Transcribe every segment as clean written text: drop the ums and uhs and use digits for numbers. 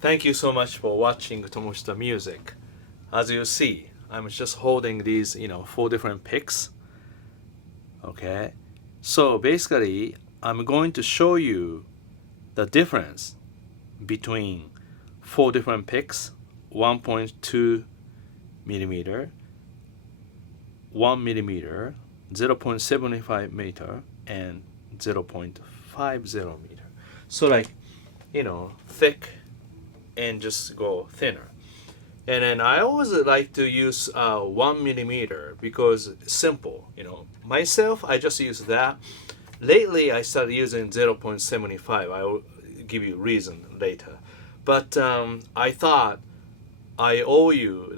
Thank you so much for watching TomoFujitaMusic. As you see, I'm just holding these, 4 different picks. Okay, so basically, I'm going to show you the difference between 4 different picks, 1.2 millimeter, 1 millimeter, 0.75 meter, and 0.50 meter. So thick and just go thinner. And then I always like to use 1 millimeter because it's simple. Myself, I just use that. Lately, I started using 0.75. I will give you reason later. But I thought I owe you,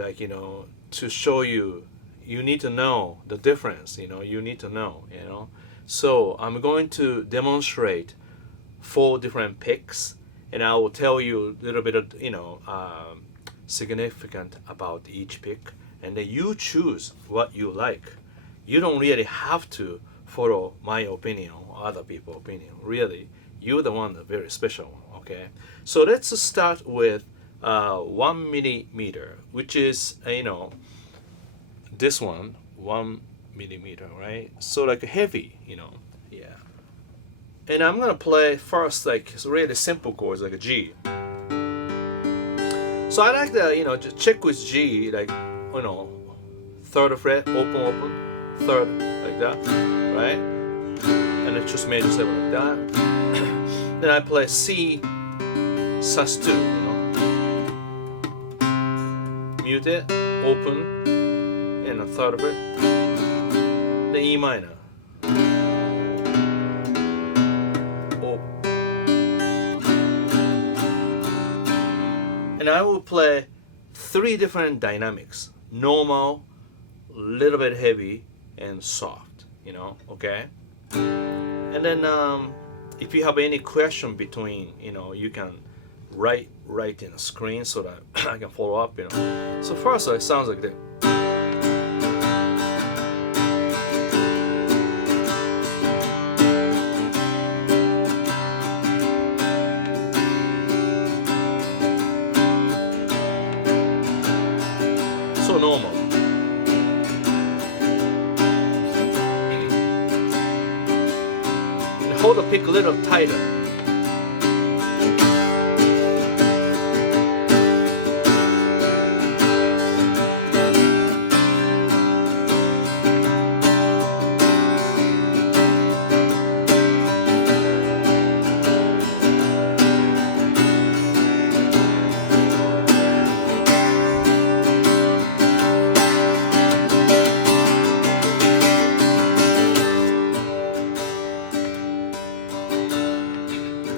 to show you. You need to know the difference. You need to know. So I'm going to demonstrate 4 different picks, and I will tell you a little bit of significant about each pick, and then you choose what you like. You don't really have to follow my opinion or other people's opinion. Really, you're the one that's very special. Okay, so let's start with 1 millimeter, which is this one, 1 millimeter, right? So heavy, yeah. And I'm gonna play first it's really simple chords like a G. So I like to just check with G, 3rd fret, open, 3rd, like that, right? And then just major 7 like that. Then I play C, sus2, mute it, open, and a 3rd fret. Then E minor. And I will play 3 different dynamics: normal, little bit heavy, and soft. Okay. And then if you have any question between, you can write in the screen so that I can follow up. So first, it sounds like this. Normal. And hold the pick a little tighter.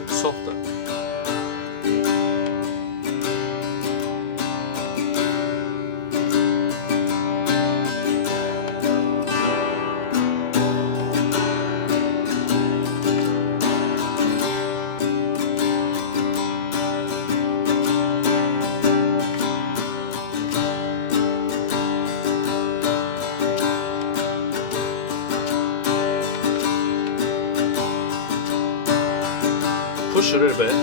Softer. Push a little bit.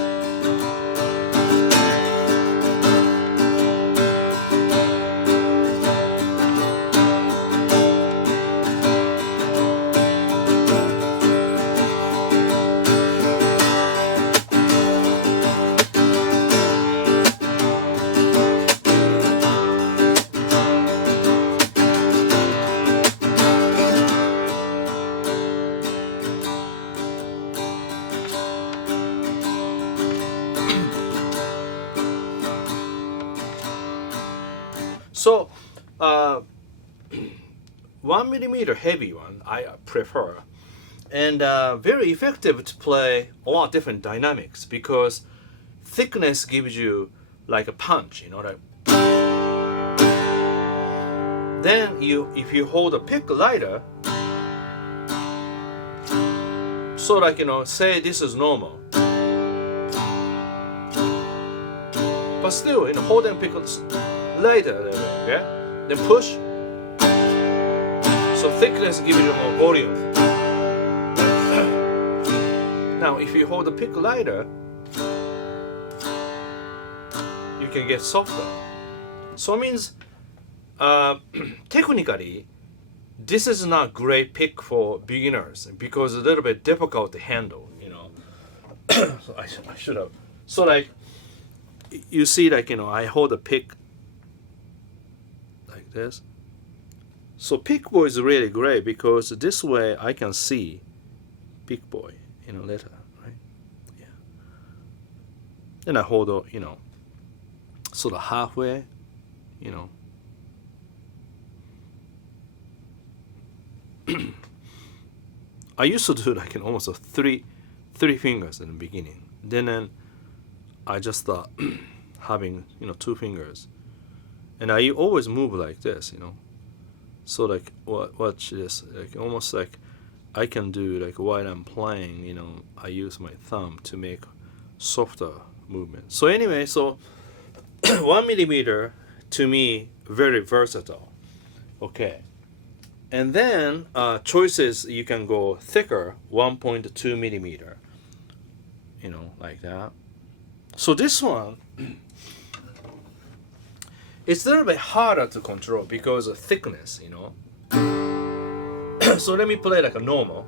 So, 1 millimeter heavy one I prefer, and very effective to play a lot of different dynamics because thickness gives you like a punch, Then if you hold a pick lighter, so say this is normal, but still holding pick lighter, okay? Then push. So thickness gives you more volume. Now if you hold the pick lighter, can get softer. So it means technically, this is not great pick for beginners because it's a little bit difficult to handle, you know. So I should have. So like, you see, like, you know, I hold a pick like this. So PICKBOY is really great because this way I can see PICKBOY, you know, later, right? Yeah. Then I hold, you know, sort of halfway, you know. I used to do like in almost three fingers in the beginning. Then I just start having, you know, 2 fingers, and I always move like this, you know. So like watch this, like almost like I can do like while I'm playing, you know, I use my thumb to make softer movement. So anyway, so 1mm to me very versatile. Okay. And then choices, you can go thicker, 1.2mm, you know, like that. So this one, it's a little bit harder to control because of thickness, you know. So let me play like a normal.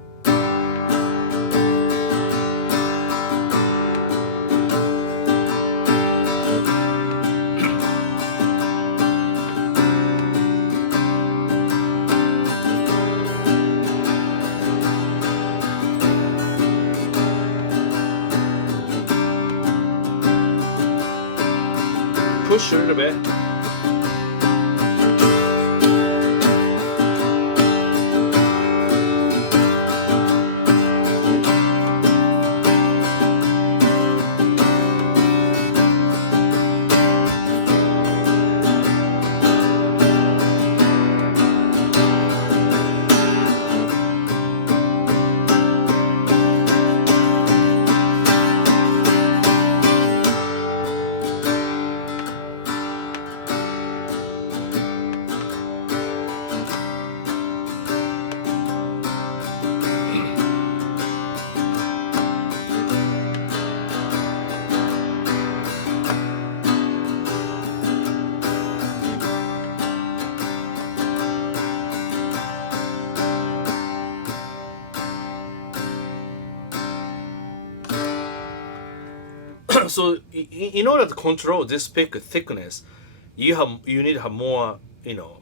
Push a little bit. So in order to control this pick thickness, you need to have more, you know,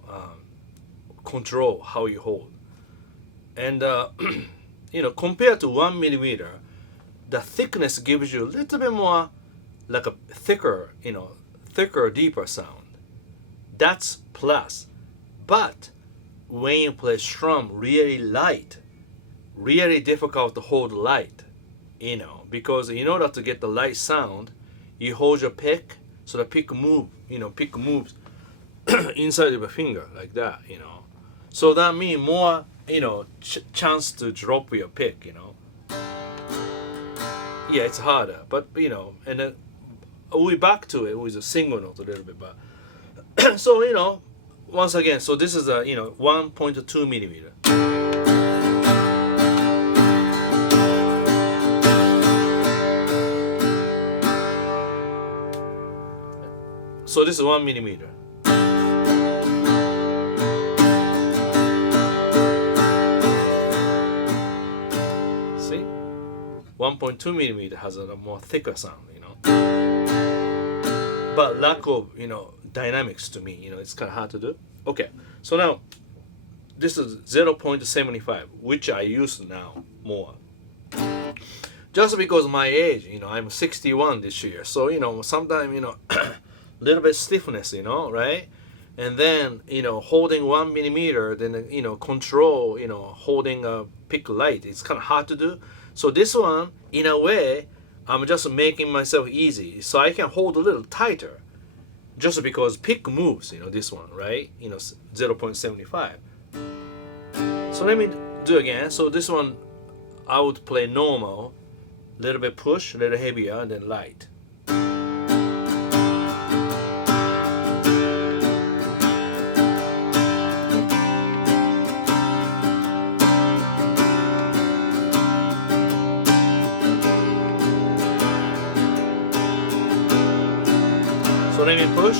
control how you hold. And you know, compared to 1mm, the thickness gives you a little bit more like a thicker, you know, deeper sound. That's plus. But when you play strum really light, really difficult to hold light, you know, because in order to get the light sound, you hold your pick, so the pick moves inside of a finger like that, you know. So that means more, you know, chance to drop your pick, you know. Yeah, it's harder, but you know, and then we back to it with a single note a little bit, but so you know, once again, so this is a, you know, 1.2mm. So this is 1mm. See? 1.2mm has a more thicker sound, you know. But lack of, you know, dynamics to me, you know, it's kind of hard to do. Okay, so now this is 0.75, which I use now more. Just because my age, you know, I'm 61 this year, so you know, sometimes, you know, little bit stiffness, you know, right? And then, you know, holding 1mm, then, you know, control, you know, holding a pick light, it's kind of hard to do. So this one, in a way, I'm just making myself easy, so I can hold a little tighter, just because pick moves, you know, this one, right? You know, 0.75. So let me do again. So this one, I would play normal, little bit push, a little heavier, and then light. So let let me push.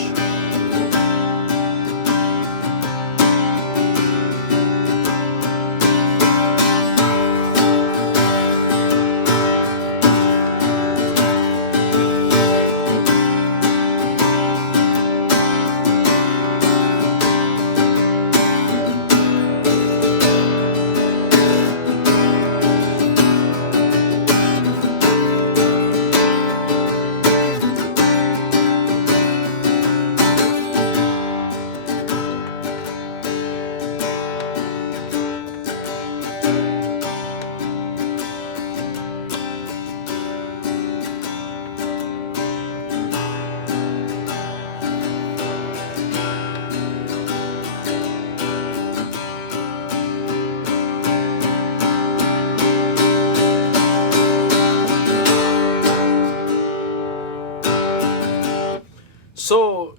So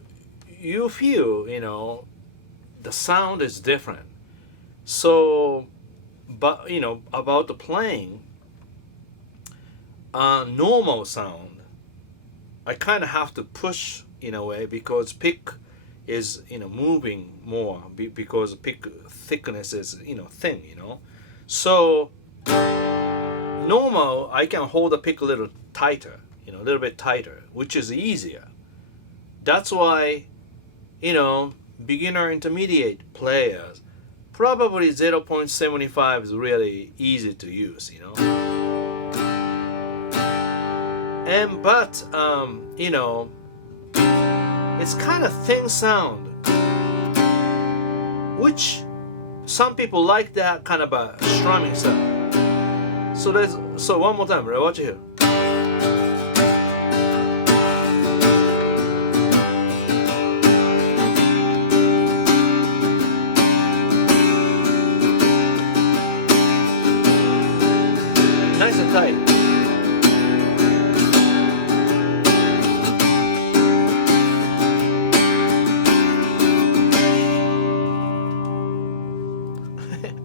you feel, the sound is different. So, but about the playing, normal sound, I kind of have to push in a way because pick is moving more because pick thickness is thin. So normal, I can hold the pick a little tighter, a little bit tighter, which is easier. That's why, beginner intermediate players, probably 0.75 is really easy to use, But, it's kind of thin sound, which some people like that kind of a strumming sound. So one more time, right? Watch it here. Nice and tight.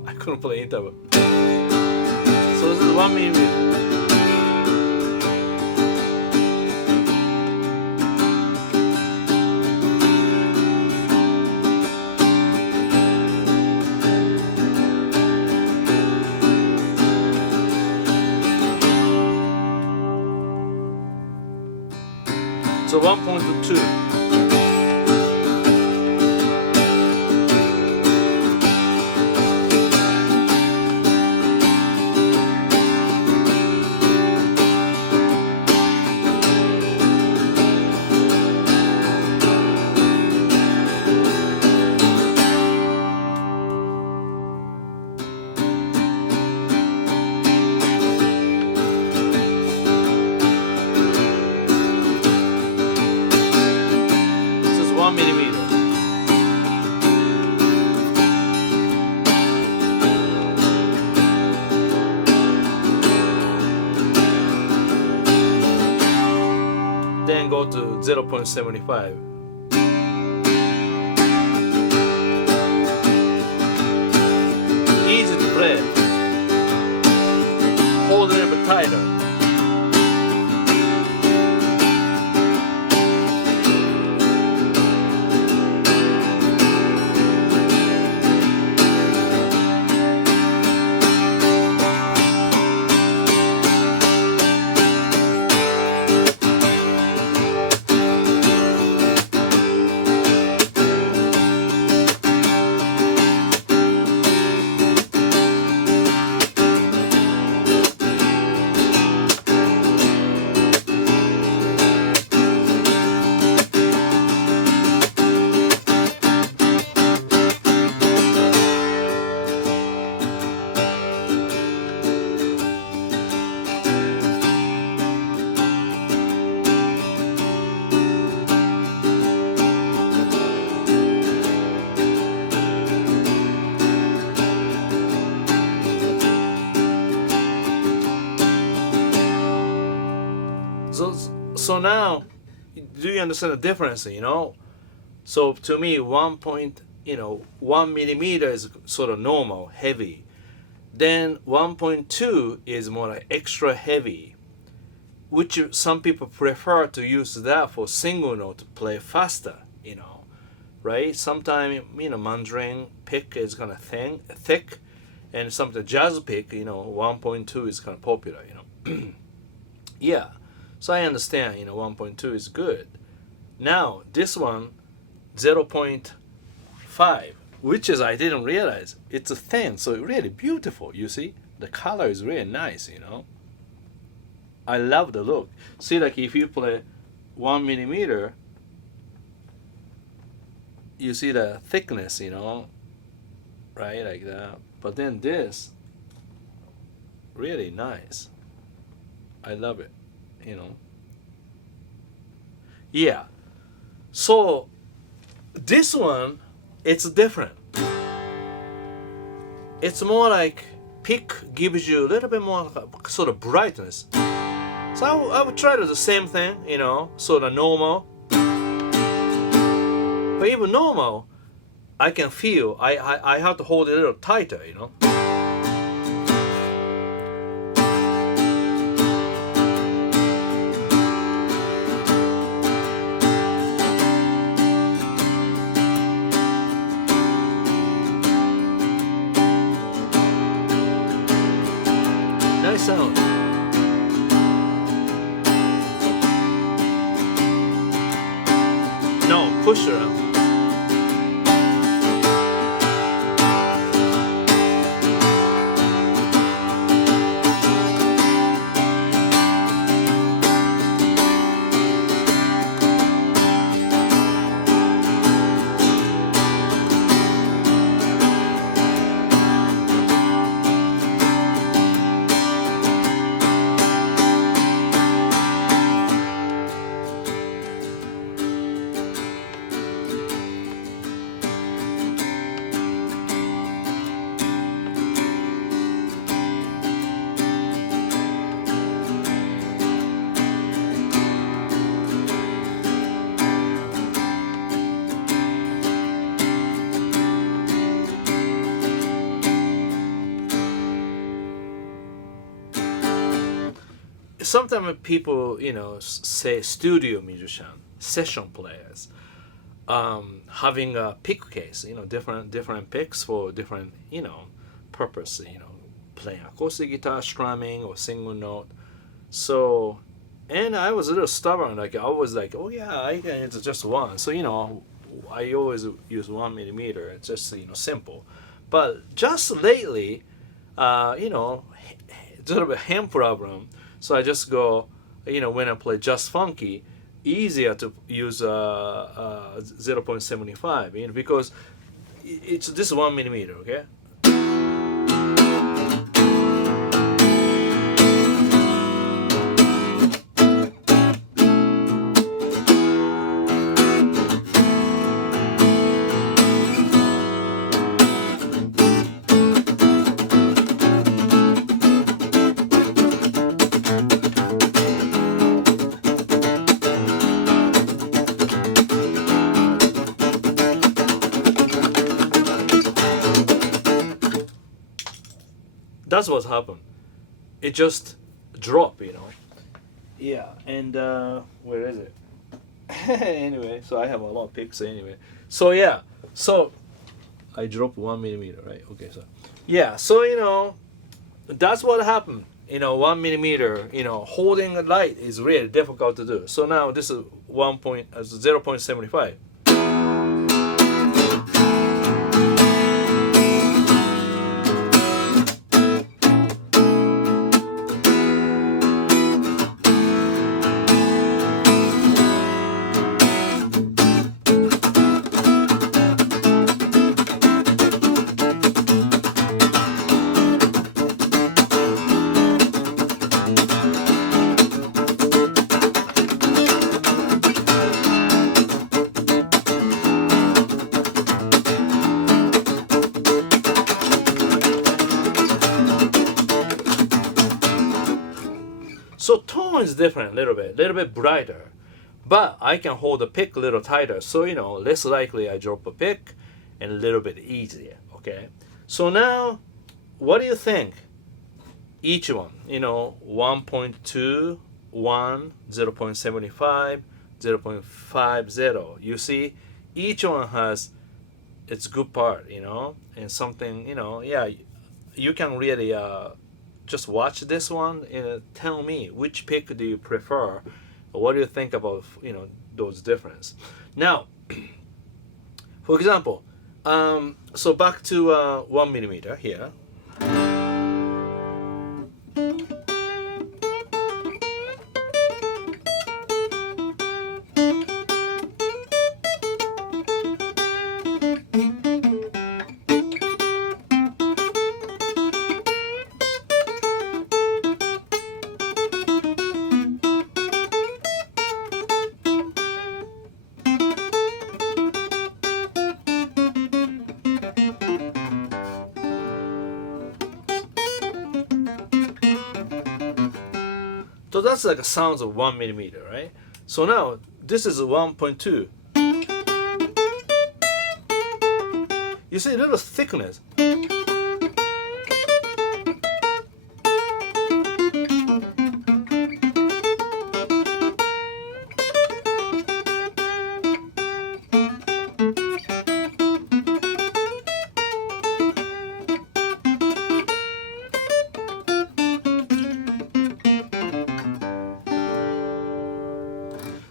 I couldn't play interval. So this is 1mm. So 1.2. Then go to 0.75. Easy to play. Hold it a bit tighter. So now, do you understand the difference? So to me, 1mm is sort of normal, heavy. Then 1.2 is more like extra heavy. which some people prefer to use that for single note to play faster, right? Sometimes, Mandarin pick is kind of thick, and sometimes jazz pick, 1.2 is kind of popular, Yeah, so I understand, 1.2 is good. Now, this one, 0.5, which is I didn't realize. It's thin, so really beautiful, you see? The color is really nice, I love the look. See, like if you play 1mm, you see the thickness, right, like that. But then this, really nice. I love it, Yeah. So this one, it's different. It's more like pick gives you a little bit more sort of brightness. So I would try to do the same thing, sort of normal. But even normal, I can feel I have to hold it a little tighter, Nice sound. No, push around. Sometimes people, say studio musician, session players, having a pick case, different picks for different, purpose, playing acoustic guitar, strumming, or single note. So, and I was a little stubborn, like I was like, oh yeah, I can, it's just one. So, I always use 1mm. It's just, simple. But just lately, it's a little bit hand problem. So I just go, when I play just funky, easier to use 0.75, because it's this 1mm, okay? That's what's happened. It just dropped, Yeah, and where is it? Anyway, so I have a lot of picks anyway. So yeah, so I dropped 1mm, right? Okay, so yeah, so that's what happened. 1mm, holding a light is really difficult to do. So now this is 0.75. So tone is different a little bit brighter, but I can hold the pick a little tighter. So less likely I drop a pick, and a little bit easier. Okay. So now, what do you think? Each one, 1.2 0.1, 0.75, 0.50. You see, each one has its good part, and something, yeah, you can really just watch this one and tell me which pick do you prefer. What do you think about, those difference? Now, for example, so back to 1mm here. So that's like a sounds of 1mm, right? So now this is 1.2. You see a little thickness.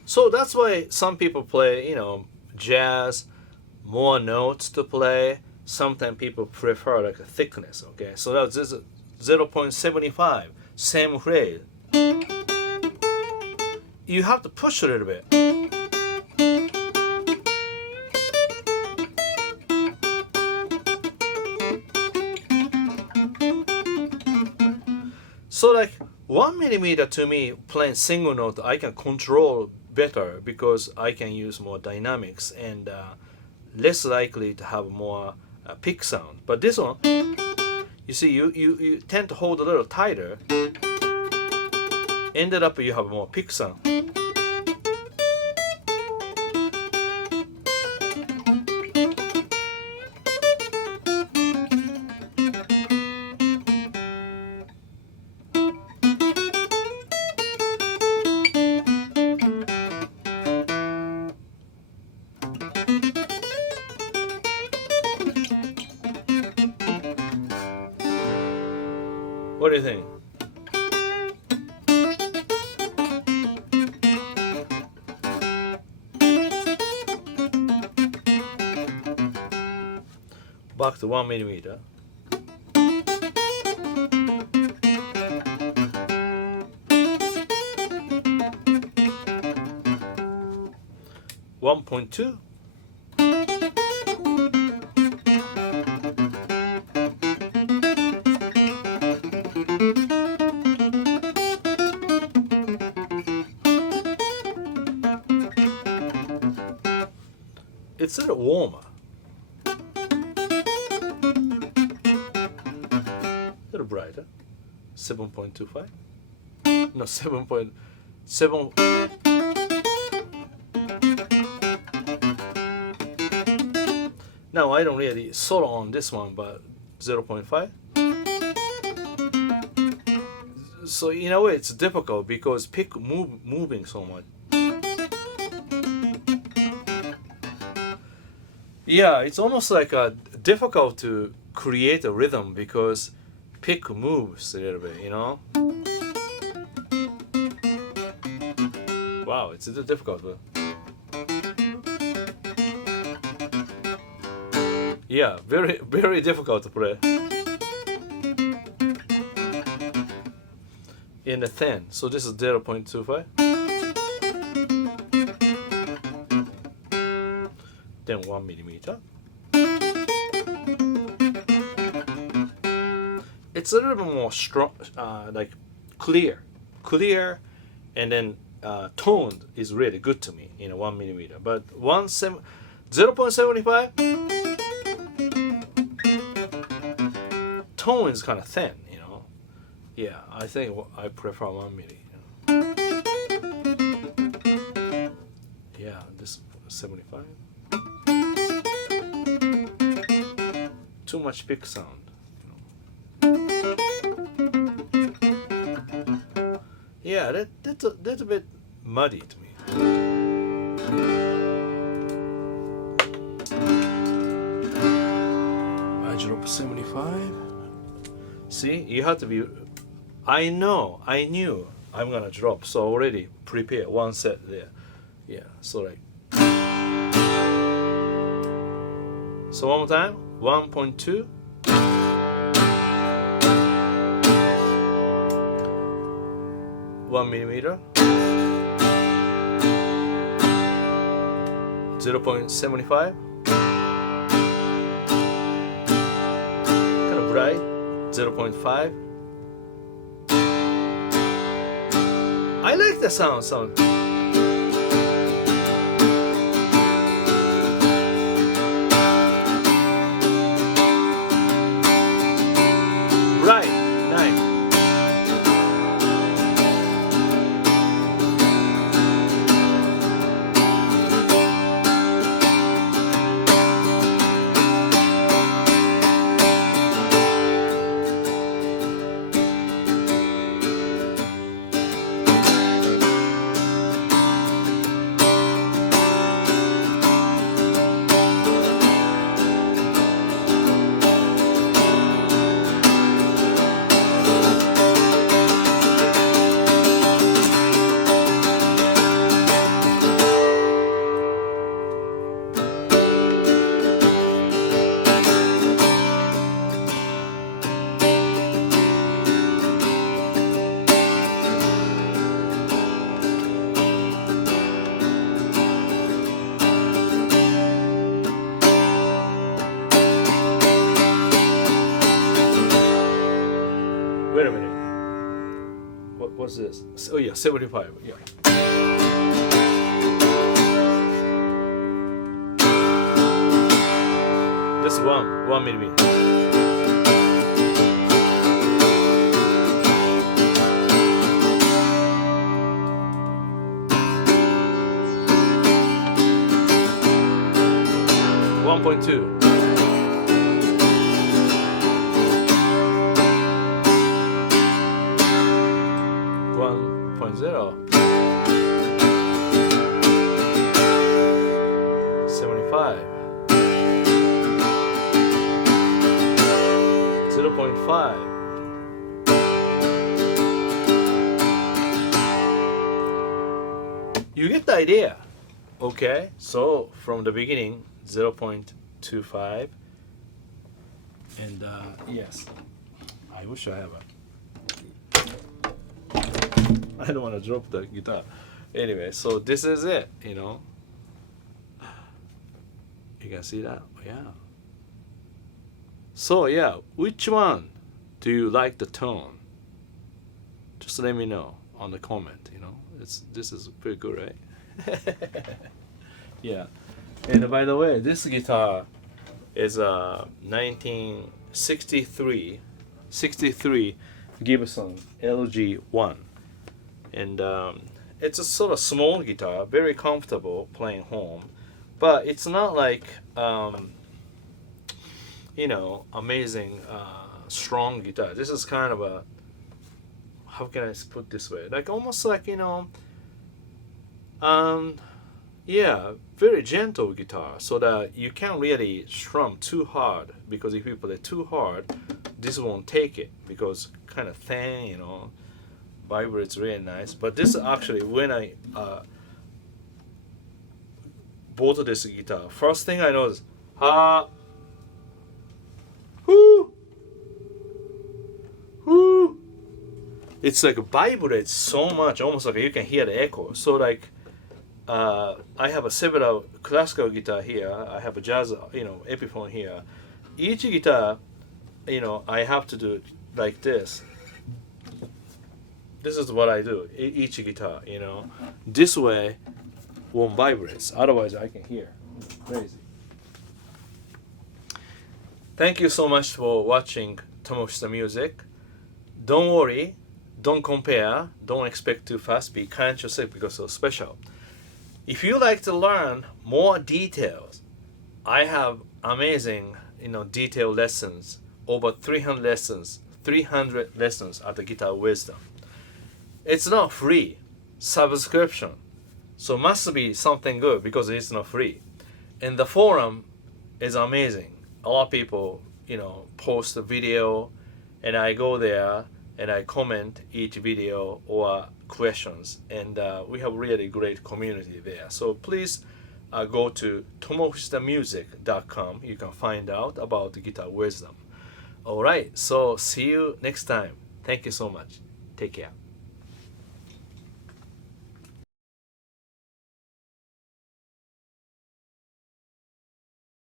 So that's why some people play, jazz, more notes to play. Sometimes people prefer like a thickness, okay? So that's 0.75, same phrase. You have to push a little bit. So like 1mm to me, playing single note, I can control better because I can use more dynamics and less likely to have more pick sound. But this one, you see, you tend to hold a little tighter. Ended up you have more pick sound. What do you think? Back to 1mm. .2. It's a little warmer. A little brighter. 7.25. No, 7.7. Now I don't really solo on this one, but 0.5. So in a way it's difficult because pick moving so much. Yeah, it's almost like difficult to create a rhythm because pick moves a little bit, Wow, it's a little difficult. But yeah, very, very difficult to play. In the 10, so this is 0.25. Then 1mm. It's a little bit more strong, like clear, and then toned is really good to me in a 1mm. But 0.75 tone is kind of thin, Yeah, I think I prefer 1mm. Yeah, this 75. Too much pick sound. Yeah, that's a bit muddy to me. I drop 75. See, you have to be. I knew I'm gonna drop, so already prepare one set there. Yeah, so like. So one more time, 1.2. One millimeter, 0.75, kind of bright, 0.5. I like the sound. Bright, nice. Wait a minute. What's this? Oh yeah, 75. Yeah. This is 1 millimeter. One point two. 1.0, 75, 0.5, you get the idea. Okay, so from the beginning 0.25, and yes, I wish I have a. I don't want to drop the guitar. Anyway, so this is it, you know. You can see that? Yeah. So yeah, which one do you like the tone? Just let me know on the comment, you know. This is pretty good, right? Yeah. And by the way, this guitar is a 1963 Gibson LG1. And it's a sort of small guitar, very comfortable playing home, but it's not like amazing strong guitar. This is kind of a, how can I put this way? Like almost like very gentle guitar, so that you can't really strum too hard, because if you play too hard, this won't take it because kind of thin, vibrates really nice. But this actually, when I bought this guitar, first thing I noticed, it's like vibrates so much, almost like you can hear the echo. So like I have several classical guitar here, I have a jazz Epiphone here. Each guitar, I have to do like this. This is what I do, each guitar, This way won't vibrate, otherwise I can hear. Crazy. Thank you so much for watching TomoFujitaMusic. Don't worry, don't compare, don't expect too fast, be kind to yourself because it's so special. If you like to learn more details, I have amazing, detailed lessons, over 300 lessons at the Guitar Wisdom. it's not free subscription. So must be something good because it's not free. And the forum is amazing. A lot of people, post a video and I go there and I comment each video or questions. And we have really great community there. So please go to TomoFujitaMusic.com. You can find out about the guitar wisdom. Alright, so see you next time. Thank you so much. Take care.